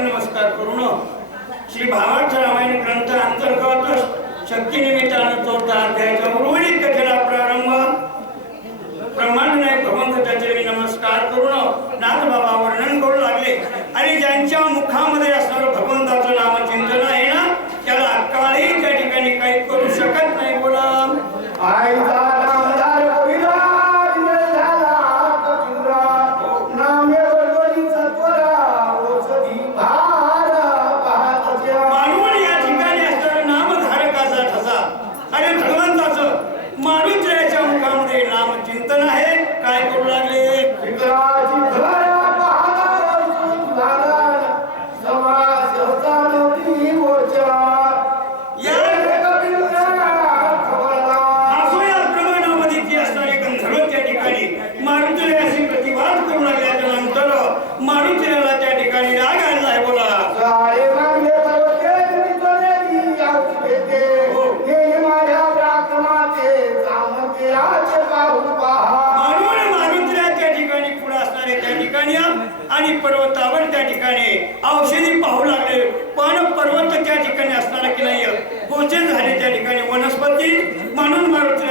नमस्कार करून श्री भावार्थ रामायण ग्रंथ अंतर्गत शक्ती निमित्तानं चौथा अध्यायाच्या उर्वरित कथेला प्रारंभ. प्रमाणने भगवंत त्याचे नमस्कार करून नाथ बाबा वर्णन करू लागले. आणि ज्यांच्या मुखामध्ये असणार काय करू आदी पर्वतावर त्या ठिकाणी औषधी पाहू लागले. पण पर्वत त्या ठिकाणी असणार की नाही? गोचर झाले त्या ठिकाणी वनस्पती म्हणून मारुती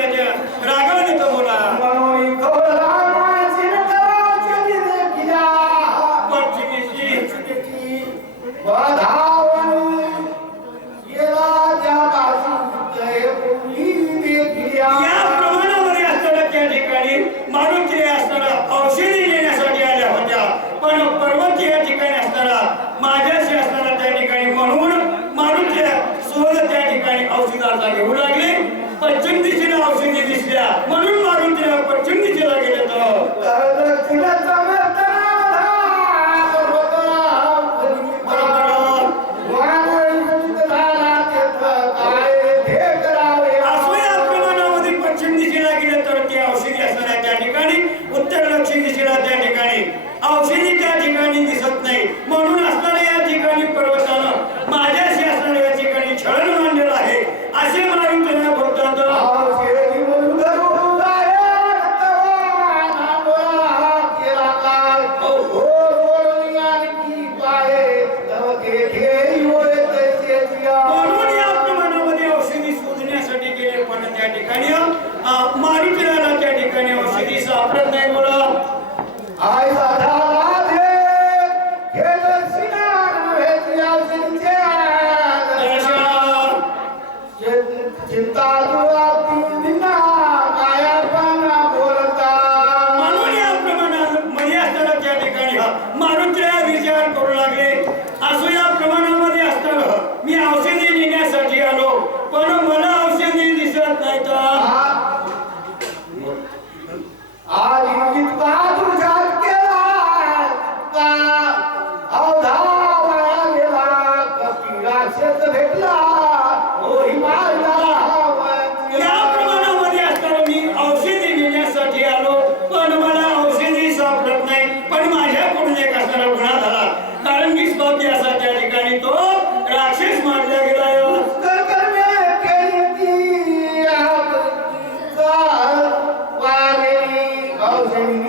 औषधार्थ घेऊ लागली. पण चिंतीची औषधी दिसल्या. म्हणून मारुतीला विचार करू लागले. असू या प्रमाणामध्ये असताना मी औषधे नेण्यासाठी आलो पण मला औषधे दिसत नाही तर? training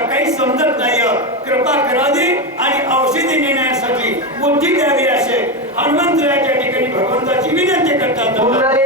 तर काही समजत नाही कृपा करावी आणि औषधी नेण्यासाठी मोठी द्यावी असे हनुमंतराच्या ठिकाणी भगवंताची विनंती करतात.